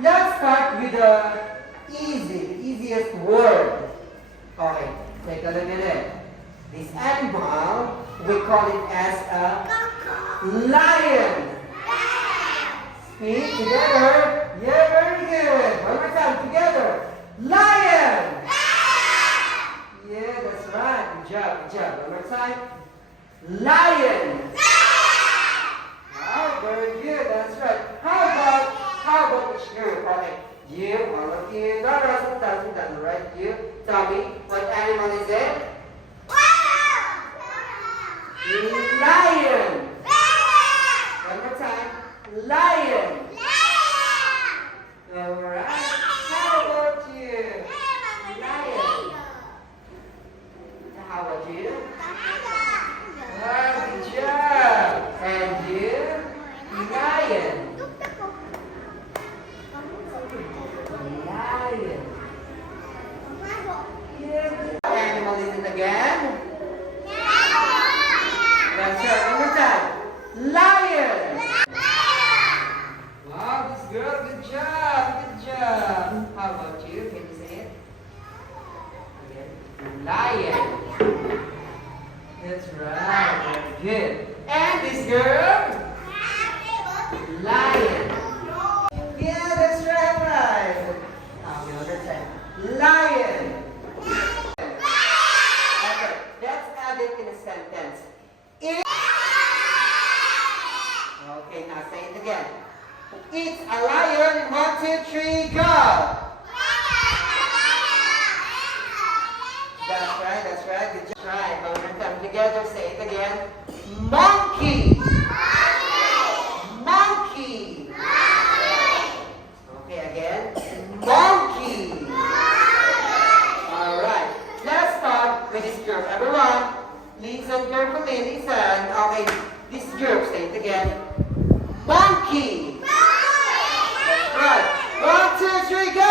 Let's start with the easiest word. Okay, take a look at it. This animal, we call it as a lion. Speak together. Yeah, very good. One more time, together. Lion. Yeah, that's right. Good job, good job. One more time. Lion. Oh, very good. That's right. How about which group? Okay, you, all of you. No, doesn't, right? You, tell me, what animal is it? Lion. One more time. Lion. All right. How about you? Lion. How about you? Ah, good job. And you? Lion. Lion. Yeah. Animal is it again? That's right. One more time. Lion. Wow, this girl, good job. Good job. How about you? Can you say it? Again. Lion. That's right. Very good. And this girl? Lion. Yeah, that's right. Another time. Lion. Okay, let's add it in a sentence. Okay, now say it again. It's a lion. 1, 2, 3, go. That's right. Good job. Right, one more time together. Say it again. Monkey. Monkey. Okay, again. Monkey. All right. Let's start with this group. Everyone, listen carefully. Listen. Okay, this group. Say it again. Monkey. That's right. 1, 2, 3, go.